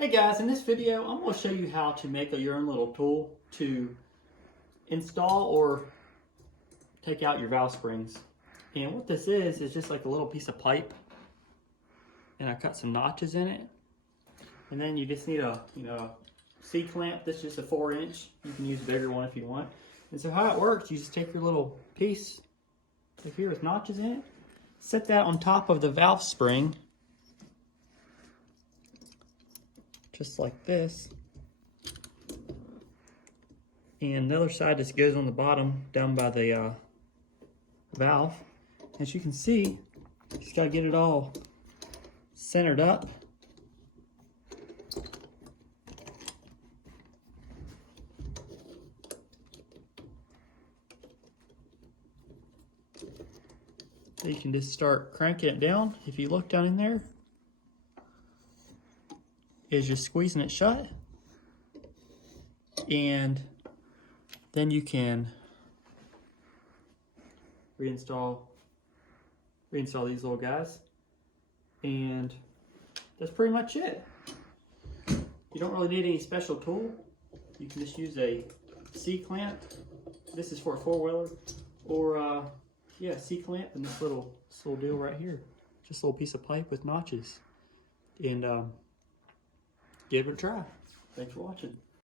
Hey guys, in this video I'm going to show you how to make your own little tool to install or take out your valve springs. And what this is just like a little piece of pipe, and I cut some notches in it. And then you just need a C-clamp. This is just a 4-inch. You can use a bigger one if you want. And so how it works, you just take your little piece like here with notches in it, set that on top of the valve spring, just like this, and the other side just goes on the bottom down by the valve. As you can see, just got to get it all centered up. So you can just start cranking it down. If you look down in there, is just squeezing it shut, and then you can reinstall these little guys, and that's pretty much it. You don't really need any special tool. You can just use a C-clamp. This is for a 4-wheeler, or yeah, C-clamp, and this little deal right here, just a little piece of pipe with notches, and give it a try. Thanks for watching.